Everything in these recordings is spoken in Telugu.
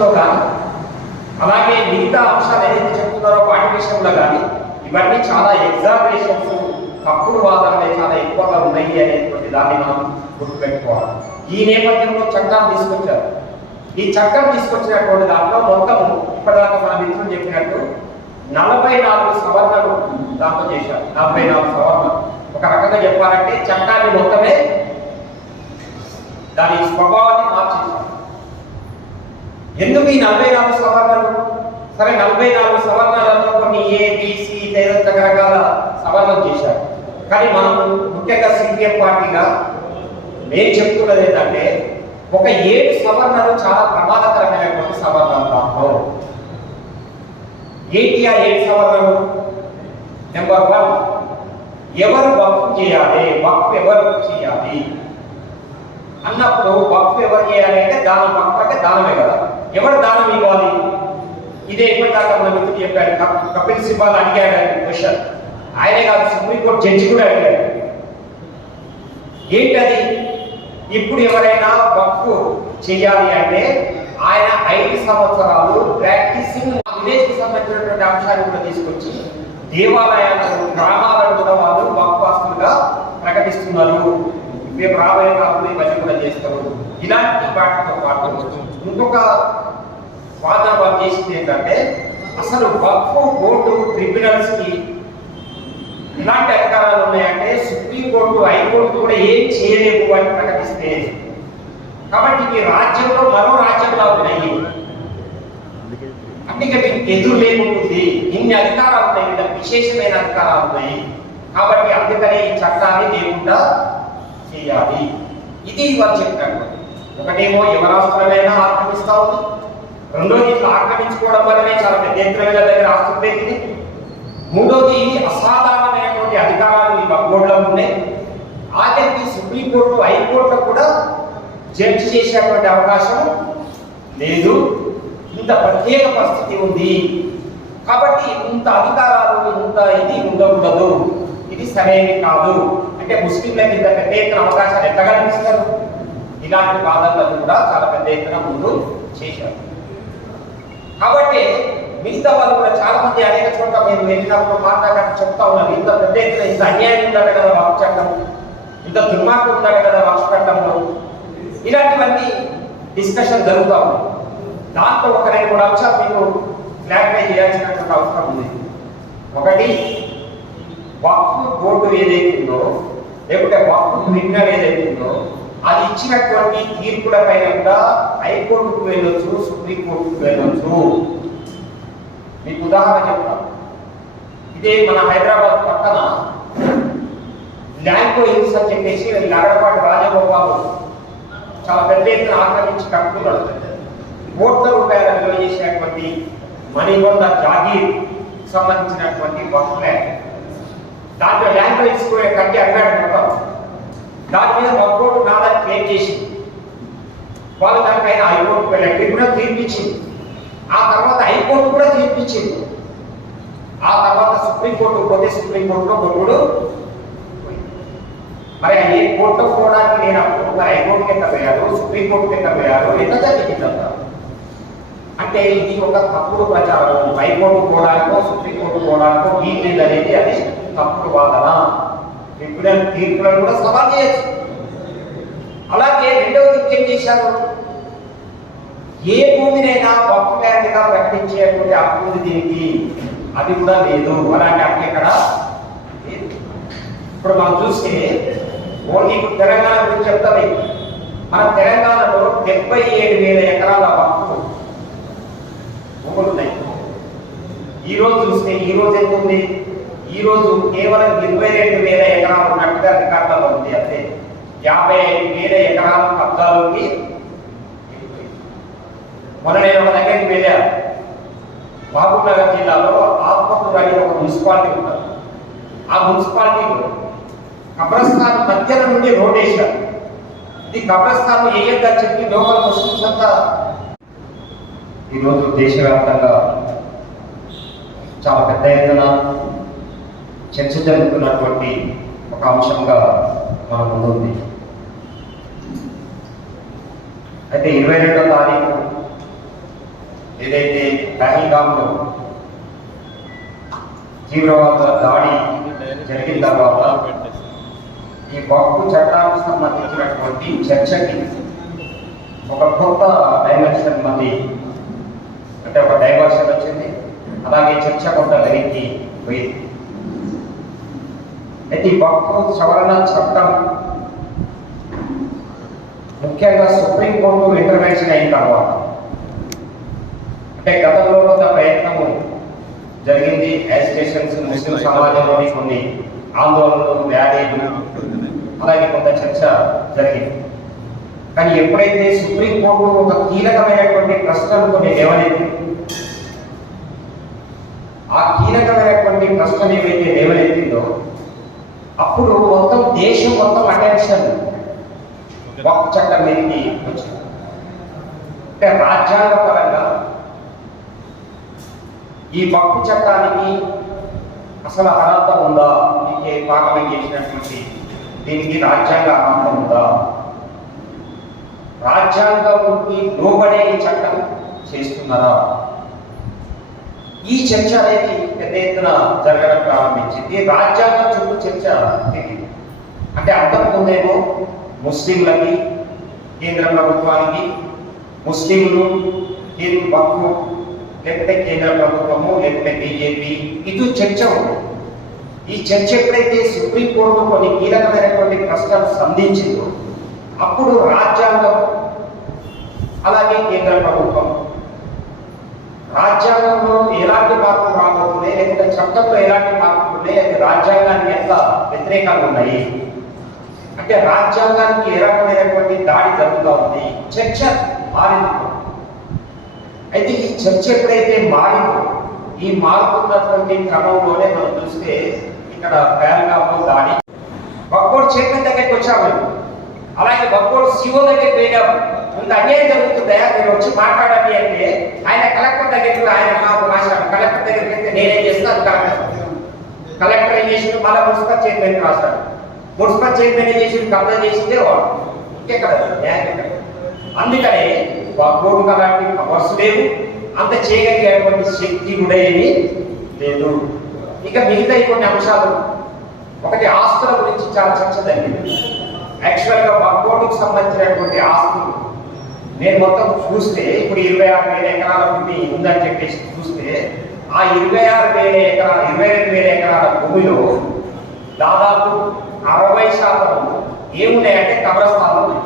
విషయంలో కానీ అలాగే మిగతా అంశాలు ఏదైతే చెప్తున్నారో వాటి విషయంలో కానీ ఇవన్నీ చాలా ఎగ్జామినేషన్స్ తప్పుడు వాదనలే చాలా ఎక్కువగా ఉన్నాయి అనేటువంటి దాన్ని మనం గుర్తుపెట్టుకోవాలి. ఈ నేపథ్యంలో చట్టం తీసుకొచ్చారు. ఈ చట్టం తీసుకొచ్చినటువంటి దాంట్లో మొత్తం ఇప్పటిదాకా మన మిత్రులు చెప్పినట్టు నలభై నాలుగు సవర్ణలు దాంతో చేశారు. నలభై నాలుగు సవర్ణలు. ఒక రకంగా చెప్పాలంటే చట్టాన్ని మొత్తమే దాని స్వభావం ఎందుకు ఈ నలభై నాలుగు సవరణలు సరే నలభై నాలుగు సవర్ణాలలో కొన్ని ఏ బీసీ రకరకాల సవరణలు చేశారు. కానీ మనం ముఖ్యంగా సిపిఎం పార్టీగా మేము చెప్తున్నది ఏంటంటే ఒక ఏడు సవరణలు చాలా ప్రమాదకరమైనటువంటి సవర్ణాలు దాంట్లో ఏంటి ఆ ఏడు సవరణలు నెంబర్ వన్ ఎవరు వక్ఫ్ చేయాలి? వక్ఫ్ ఎవరు చేయాలి? అన్నప్పుడు వక్ఫ్ ఎవరు చేయాలి అంటే దాని వక్ఫ్ అంటే దానమే కదా. ఎవరు దానం ఇవ్వాలి? ఇదే ఇప్పటిదాకా మన మిత్రుడు చెప్పాడు. కపిల్ సిబాల్ అడిగాడు ఆయన క్వశ్చన్. ఆయనే కాదు సుప్రీంకోర్టు జడ్జి కూడా అడిగాడు. ఏంటది? ఇప్పుడు ఎవరైనా వక్ఫ్ చేయాలి అంటే ఆయన ఐదు సంవత్సరాలు ప్రాక్టీసింగ్ విలేజ్ సంబంధించినటువంటి అంశాన్ని కూడా తీసుకొచ్చి దేవాలయాలను గ్రామాలను కూడా వాళ్ళు వక్వాస్తులుగా ప్రకటిస్తున్నారు. మేము రాబోయే కాలంలో ఇవన్నీ కూడా చేస్తారు. ఇలాంటి వాటితో పాటు ఇంకొక వాదన వాళ్ళు చేసింది ఏంటంటే అసలు వక్ఫ్ బోర్డు ట్రిబ్యునల్స్కి ఎలాంటి అధికారాలు ఉన్నాయంటే సుప్రీంకోర్టు హైకోర్టు కూడా ఏం చేయలేవు అని ప్రకటిస్తే. కాబట్టి మీ రాజ్యంలో మరో రాజ్యంలో ఉన్నాయి. అందుకే మీకు ఎదురు లేకుంటుంది ఇన్ని అధికారాలు ఉన్నాయి విశేషమైన అధికారాలు ఉన్నాయి. కాబట్టి అందుకనే ఈ చట్టాన్ని లేకుండా చేయాలి. ఇది వాళ్ళు చెప్పినట్టు ఒకటేమో యువరాష్ట్రమైన ఆక్రమిస్తా ఉంది రెండోది ఇట్లా ఆక్రమించుకోవడం వల్లనే చాలా పెద్ద ఎత్తున దగ్గర ఆస్తి పెరిగింది. మూడోది అసాధారణమైనటువంటి అధికారాలు ఈ బోర్డులో ఉన్నాయి. ఆఖరికి సుప్రీంకోర్టు హైకోర్టు కూడా జడ్జి చేసేటువంటి అవకాశం లేదు. ఇంత ప్రత్యేక పరిస్థితి ఉంది. కాబట్టి ఇంత అధికారాలు ఇంత ఇది ఉండకూడదు. ఇది సరైనది కాదు. అంటే ముస్లింలకు ఇంత ప్రత్యేక అవకాశాలు ఎట్లా కనిపిస్తారు ఇలాంటి వాదనలు కూడా చాలా పెద్ద ఎత్తున ముందు చేశారు. కాబట్టి మిగతా వాళ్ళు కూడా చాలా మంది అనేక చోట్ల మేము వెళ్ళినప్పుడు మాట్లాడినట్టు చెప్తా ఉన్నారు ఇంత పెద్ద ఎత్తున ఇంత అన్యాయం ఉందట కదా వక్ఫ్ చట్టం ఇంత దుర్మార్గం ఉందట కదా వక్ఫ్ చట్టంలో ఇలాంటివన్నీ డిస్కషన్ జరుగుతూ ఉన్నాయి దాంట్లో ఒక రెండు మూడు అంశాలు మీకు క్లారిఫై చేయాల్సినటువంటి అవసరం ఉంది. ఒకటి వక్ఫ్ బోర్డు ఏదైతే ఉందో లేకుంటే వక్ఫ్ ట్రిబ్యునల్ ఏదైతే ఉందో అది ఇచ్చినటువంటి తీర్పుల పైన కూడా హైకోర్టుకు వెళ్ళొచ్చు సుప్రీంకోర్టుకు వెళ్ళొచ్చు. మీకు ఉదాహరణ చెప్తాను ఇదే మన హైదరాబాద్ పక్కన ల్యాంకో హిల్స్ అని చెప్పేసి లగడపాటి రాజగోపాలు చాలా పెద్ద ఎత్తున ఆక్రమించి కట్టుకున్నాడు కోట్ల రూపాయల విలువ చేసినటువంటి మణిగొండ జాగీర్ సంబంధించినటువంటి వక్ఫ్ ల్యాండ్ దాంట్లో ల్యాంకో హిల్స్ కూడా కట్టి అన్నాడు మొత్తం. దాని మీద వక్ఫ్ నాదా క్లెయిమ్ చేసింది వాళ్ళు దానిపైన హైకోర్టు వెళ్ళారు ట్రిబ్యునల్ తీర్పిచ్చింది. ఆ తర్వాత హైకోర్టు కూడా తీర్పిచ్చింది. ఆ తర్వాత సుప్రీంకోర్టు పోతే సుప్రీంకోర్టులో కొడుకుడు మరి ఆ ఏ కోర్టులో పోవడానికి నేను అప్పుడు మరి హైకోర్టుకి ఎంత పోయారు? సుప్రీంకోర్టుకి ఎంత పోయారు? ఎంత జరిగింది అంటే ఇది ఒక తప్పుడు ప్రచారం. హైకోర్టు పోవడానికో సుప్రీంకోర్టు పోవడానికో వీలు అనేది అది తప్పుడు వాదన. ట్రిబ్యునల్ తీర్పులను కూడా సవాల్ చేయొచ్చు. అలాగే రెండవది ఏం చేశారు? ఏ భూమినైనా వక్ఫ్ ల్యాండ్గా ప్రకటించేటువంటి హక్కు ఉంది దీనికి అది కూడా లేదు. అలాంటి హక్కు ఎక్కడ? ఇప్పుడు మనం చూస్తే ఓన్లీ తెలంగాణ గురించి చెప్తాను. మన తెలంగాణలో డెబ్బై ఏడు వేల ఎకరాల వక్ఫ్ భూములు ఉన్నాయి ఈ రోజు చూస్తే ఈ రోజు ఎంత ఉంది ఈ రోజు కేవలం ఇరవై రెండు వేల ఎకరాలు ఉన్నట్టుగా రికార్డులలో ఉంది. అంతే. యాభై ఐదు వేల ఎకరాల కబ్జాలోకి మొన్న నేను ఒక దగ్గరికి వెళ్ళాను. మహబూబ్నగర్ జిల్లాలో ఆత్మకూరు అని ఒక మున్సిపాలిటీ ఉంటుంది. ఆ మున్సిపాలిటీలో కబ్రస్థాన్ మధ్యలో నుండి రోడ్ వేశారు ఇది కబ్రస్థాన్ వేయొద్దని చెప్పి లోకల్ ముస్లిమ్స్ అంతా ఈరోజు దేశవ్యాప్తంగా చాలా పెద్ద ఎత్తున చర్చ జరుగుతున్నటువంటి ఒక అంశంగా మన ముందుంది. అయితే ఇరవై రెండో తారీఖు ఏదైతే పహల్గామ్లో తీవ్రవాద దాడి జరిగిన తర్వాత ఈ బొక్కు చట్టానికి సంబంధించినటువంటి చర్చకి ఒక కొత్త డైమెన్షన్ మంది అంటే ఒక డైవర్షన్ వచ్చింది. అలాగే చర్చ కొంత వెనక్కి పోయింది. అయితే ఈ బొక్కు సవరణ చట్టం ముఖ్యంగా సుప్రీంకోర్టు ఇంటర్వెన్షన్ అయిన తర్వాత అంటే గతంలో కొంత ప్రయత్నము జరిగింది. యాజిటేషన్స్ ముస్లిం సమాజంలోని కొన్ని ఆందోళనలు ర్యాలీలు అలాగే కొంత చర్చ జరిగింది. కానీ ఎప్పుడైతే సుప్రీంకోర్టు ఒక కీలకమైనటువంటి ప్రశ్నలు కొన్ని లేవనెత్తి ఆ కీలకమైనటువంటి ప్రశ్నలు ఏవైతే లేవనెత్తిందో అప్పుడు మొత్తం దేశం మొత్తం అటెన్షన్ వక్ఫ్ చట్టం మీదకి వచ్చింది. అంటే రాజ్యాంగ పరంగా ఈ భక్తి చట్టానికి అసలు అర్హత ఉందా? దీనికి పార్లమెంట్ చేసినటువంటి దీనికి రాజ్యాంగ అర్హత ఉందా? రాజ్యాంగంకి లోబడే ఈ చట్టం చేస్తున్నారా? ఈ చర్చ అనేది పెద్ద ఎత్తున జరగడం ప్రారంభించింది. రాజ్యాంగం చుట్టూ చర్చ జరిగింది. అంటే అంతకుముందేమో ముస్లింలకి కేంద్ర ప్రభుత్వానికి ముస్లింలు కేంద్ర వక్ఫ్ లేకపోతే కేంద్ర ప్రభుత్వము లేకపోతే బీజేపీ ఇది చర్చ ఉంటుంది ఈ చర్చ ఎప్పుడైతే సుప్రీంకోర్టు కొన్ని కీలకమైనటువంటి ప్రశ్నలు సంధించిందో అప్పుడు రాజ్యాంగం అలాగే కేంద్ర ప్రభుత్వం రాజ్యాంగంలో ఎలాంటి మార్పులు రాబోతున్నాయి లేకపోతే చట్టంలో ఎలాంటి మార్పులు ఉన్నాయి అది రాజ్యాంగానికి ఎంత వ్యతిరేకాలు ఉన్నాయి? అంటే రాజ్యాంగానికి ఏ రకమైనటువంటి దాడి జరుగుతూ ఉంది చర్చ మారింది. అయితే ఈ చర్చ ఎప్పుడైతే మారిందో ఈ మారుతున్నటువంటి క్రమంలోనే మనం చూస్తే ఇక్కడ పేరగాంలో దాని బక్కోడు చైర్మన్ దగ్గరికి వచ్చాము అలాగే బక్కోడు సిఓ దగ్గరికి వెళ్ళాము. ముందు అన్యాయం జరుగుతుందా? మీరు వచ్చి మాట్లాడాలి అంటే ఆయన కలెక్టర్ దగ్గరికి ఆయన మాకు రాశాడు కలెక్టర్ దగ్గరికి వెళ్తే నేనేం చేస్తా అది కలెక్టర్ కలెక్టర్ ఏం చేసిండు? మళ్ళీ మున్సిపల్ చైర్మన్ రాశాడు మున్సిపల్ చైర్మన్ ఏం చేసిండు? కంప్లైంట్ చేసిందే వాడు. ఇంకెక్కడ? అందుకనే బక్కోడు అలాంటి పవర్స్ లేవు అంత చేయగలిగేటువంటి శక్తి ఉండేవి లేదు. ఇక మిగతా కొన్ని అంశాలు. ఒకటి ఆస్తుల గురించి చాలా చర్చ జరిగింది. యాక్చువల్గా బక్కోటుకు సంబంధించినటువంటి ఆస్తులు నేను మొత్తం చూస్తే ఇప్పుడు ఇరవై ఆరు వేల ఎకరాల భూమి ఉందని చెప్పేసి చూస్తే ఆ ఇరవై ఆరు వేల ఎకరాల ఇరవై రెండు వేల ఎకరాల భూమిలో దాదాపు అరవై శాతం ఏమున్నాయంటే కబ్రస్థానం ఉన్నాయి.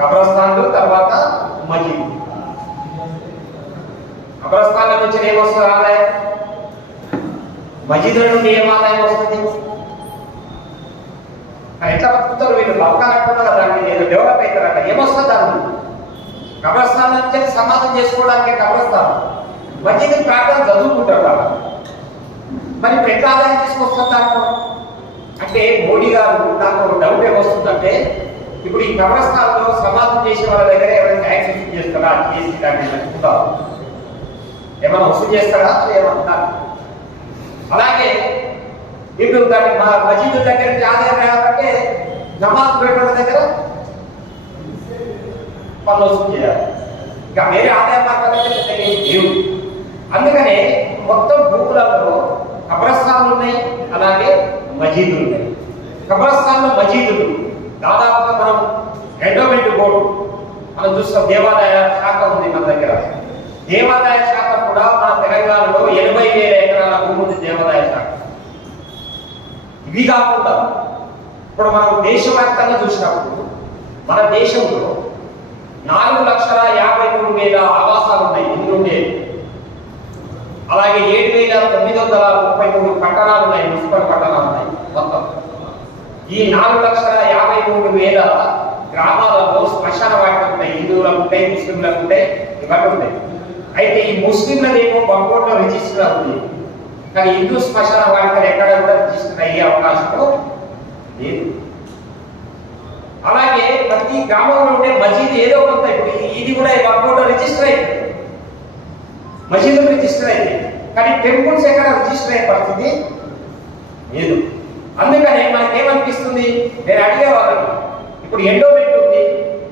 కబ్రస్థాన్లు తర్వాత మజీద్. కబ్రస్థాన్ల నుంచి ఏమొస్తుంది ఆదాయం? మజీదుల నుండి ఏం ఆదాయం వస్తుంది? ఎట్లా బతుకుతారు వీళ్ళు? బతకాలంటున్నారు దాన్ని నేను డెవలప్ అవుతారట. ఏమొస్తుంది దాన్ని కబ్రస్థానం నుంచి సమాధం చేసుకోవడానికి కబ్రస్థానం. మజీద్ ప్రాంతం చదువుకుంటారు వాళ్ళు. మరి ఇప్పుడు ఎట్లా ఆదాయం తీసుకొస్తారు దాంట్లో? అంటే మోడీ గారు నాకు ఒక డౌట్ ఏమొస్తుందంటే ఇప్పుడు ఈ కబ్రస్థానంలో సమాధి చేసే వాళ్ళ దగ్గర ఎవరైనా ట్యాక్స్ ఇష్యూ చేస్తారా? చేసి దాన్ని నచ్చుకుంటారు ఏమైనా వసూలు చేస్తారా ఏమన్నా అలాగే ఇప్పుడు దాన్ని మా మసీదు దగ్గర ఆదాయం రావాలంటే జమాత్ పెట్టడం దగ్గర పనులు వసూలు చేయాలి. ఇంకా వేరే ఆదాయ మార్గాలు లేవు. అందుకనే మొత్తం భూములలో కబ్రస్థాన్లు ఉన్నాయి అలాగే మజీదులు ఉన్నాయి కబ్రస్థాన్లో మజీదులు దాదాపుగా మనం ఎండోమెంట్ బోర్డు మనం చూస్తాం దేవాదాయ శాఖ ఉంది మన దగ్గర దేవాదాయ శాఖ కూడా మన తెలంగాణలో ఎనభై వేల ఎకరాల భూమి ఉంది దేవాదాయ శాఖ ఇవి కాకుండా ఇప్పుడు మనం దేశవ్యాప్తంగా చూసినప్పుడు మన దేశంలో నాలుగు లక్షల యాభై మూడు వేల ఆవాసాలు ఉన్నాయి. ఇల్లు ఉండేవి అలాగే ఏడు వేల తొమ్మిది వందల ముప్పై మూడు పట్టణాలు ఉన్నాయి. మున్సిపల్ పట్టణాలు ఉన్నాయి. మొత్తం. ఈ నాలుగు లక్షల యాభై మూడు వేల గ్రామాలలో శ్మశాన వాటికలు ఉంటాయి. హిందువులకు ఉంటాయి ముస్లింలకు ఉంటాయి ఇవన్నీ ఉంటాయి. అయితే ఈ ముస్లింలదేమో బంకోట్లో రిజిస్టర్ అవుతుంది. కానీ హిందూ శ్మశాన వాటికలు ఎక్కడ కూడా రిజిస్టర్ అయ్యే అవకాశం లేదు. అలాగే ప్రతి గ్రామంలో ఉండే మసీదు ఏదో కొంత ఇప్పుడు ఇది కూడా వర్కౌట్ రిజిస్టర్ అయింది. మసీదు రిజిస్టర్ అయింది. కానీ టెంపుల్స్ ఎక్కడ రిజిస్టర్ అయ్యే పరిస్థితి లేదు. అందుకనే మనకేమనిపిస్తుంది? నేను అడిగేవారు ఇప్పుడు ఎండోమెంట్ ఉంది.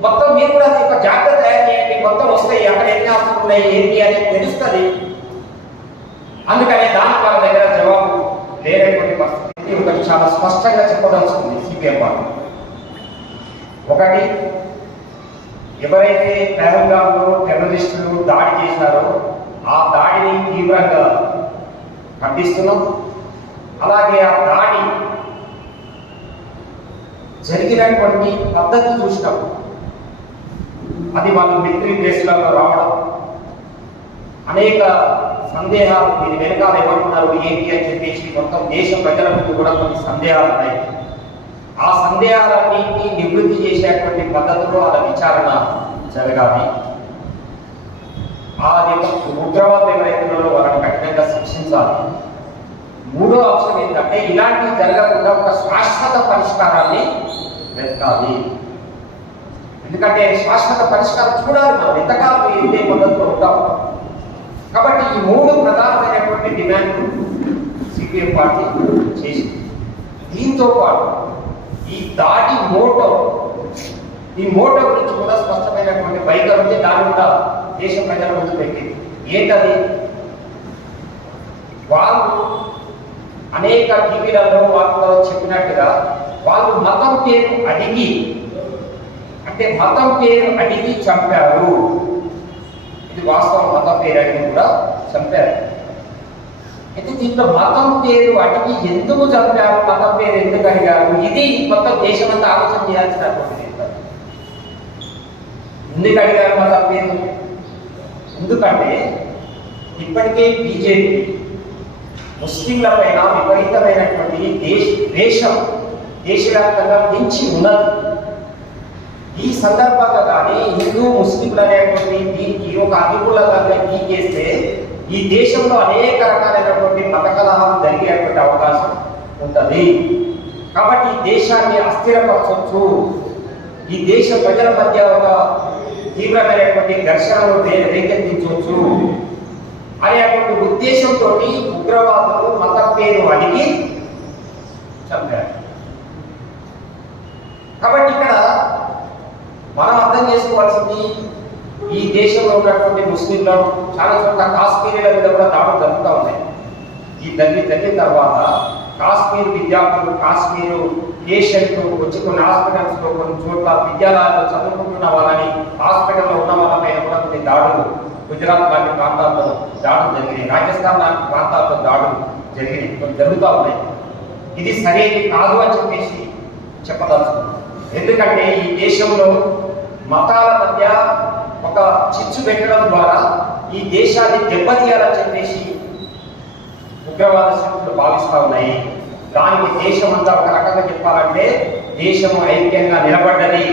మొత్తం మీరు కూడా ఒక జాగ్రత్త తయారు చేయండి. మొత్తం వస్తాయి. అక్కడ ఎన్ని ఆస్తులు ఉన్నాయి? ఏంటి అని తెలుస్తుంది. అందుకని దాని వాళ్ళ దగ్గర జవాబు లేనటువంటి పరిస్థితి. ఒకటి చాలా స్పష్టంగా చెప్పదలుచుకుంది. సిపిఎం వాళ్ళు. ఒకటి ఎవరైతే పెహల్గాంలో టెర్రరిస్టులు దాడి చేశారో ఆ దాడిని తీవ్రంగా ఖండిస్తున్నాం. అలాగే ఆ దాడి జరిగినటువంటి పద్ధతి చూసినాం. అది వాళ్ళు మిలిటరీ ప్లేస్లలో రావడం. అనేక సందేహాలు దీని వెనకాల ఎవరున్నారు? ఏంటి అని చెప్పేసి మొత్తం దేశం ప్రజల ముందు కూడా కొన్ని సందేహాలు ఉన్నాయి. ఆ సందేహాలన్నింటినీ నివృత్తి చేసేటువంటి పద్ధతిలో ఆ విచారణ జరగాలి. ఆ ఉగ్రవాద రైతులలో వాళ్ళని కఠినంగా శిక్షించాలి. మూడో అంశం ఏంటంటే ఇలాంటివి జరగకుండా ఒక శాశ్వత పరిష్కారాన్ని వెతకాలి. ఎందుకంటే శాశ్వత పరిష్కారం చూడాలి మనం. ఎంతకాలం ఇదే పద్ధతిలో ఉంటాం? కాబట్టి ఈ మూడు ప్రధానమైనటువంటి డిమాండ్లు సిపిఎం పార్టీ చేసింది. దీంతో పాటు ఈ దాటి మోటో ఈ మోటో గురించి కూడా స్పష్టమైనటువంటి వైఖరి ఉంది. దాని కూడా దేశ ప్రజల ముందు పెట్టింది. ఏంటది? వాళ్ళు అనేక టీవీలలో వాళ్ళు చెప్పినట్టుగా వాళ్ళు మతం పేరు అడిగి అంటే మతం పేరు అడిగి చంపారు. ఇది వాస్తవం మతం పేరు అడిగి కూడా చంపారు. అయితే దీంట్లో మతం పేరు అడిగి ఎందుకు చదివారు మతం పేరు ఎందుకు అడిగారు? ఇది మొత్తం దేశమంతా ఆలోచన చేయాల్సినటువంటి ఎందుకు అడిగారు మతం పేరు? ఎందుకంటే ఇప్పటికే బీజేపీ ముస్లింల పైన విపరీతమైనటువంటి దేశ దేశం దేశవ్యాప్తంగా మించి ఉన్నది. ఈ సందర్భంగా కానీ హిందూ ముస్లింలు అనేటువంటి దీనికి ఒక అనుకూలంగా గీకేస్తే ఈ దేశంలో అనేక రకాలైనటువంటి మత కలహాలు జరిగేటువంటి అవకాశం ఉంటుంది. కాబట్టి ఈ దేశాన్ని అస్థిరపరచవచ్చు. ఈ దేశ ప్రజల మధ్య ఒక తీవ్రమైనటువంటి ఘర్షణలు రేకెత్తించవచ్చు. అనేటువంటి ఉద్దేశంతో ఉగ్రవాదులు మత పేరు అడిగి చంపారు. కాబట్టి ఇక్కడ మనం అర్థం చేసుకోవాల్సింది ఈ దేశంలో ఉన్నటువంటి ముస్లింలు చాలా చోట్ల కాశ్మీరీల మీద కూడా దాడులు జరుగుతూ ఉన్నాయి. ఈ తల్లి జరిగిన తర్వాత కాశ్మీర్ విద్యార్థులు కాశ్మీరు పేషెంట్లు వచ్చి కొన్ని హాస్పిటల్స్లో కొన్ని చోట్ల విద్యాలయాల్లో చదువుకుంటున్న వాళ్ళని హాస్పిటల్లో ఉన్న వాళ్ళ కూడా కొన్ని దాడులు గుజరాత్ లాంటి ప్రాంతాల్లో దాడులు జరిగినాయి. రాజస్థాన్ లాంటి ప్రాంతాల్లో దాడులు జరిగినాయి. కొన్ని జరుగుతూ ఉన్నాయి. ఇది సరైనది కాదు అని చెప్పేసి చెప్పదలుచుకున్నాం ఎందుకంటే ఈ దేశంలో మతాల మధ్య ఒక చిచ్చు పెట్టడం ద్వారా ఈ దేశాన్ని దెబ్బతీయాలని చెప్పేసి ఉగ్రవాద శక్తులు భావిస్తా ఉన్నాయి. దానికి దేశం అంతా ఒక రకంగా చెప్పాలంటే దేశం ఐక్యంగా నిలబడ్డది.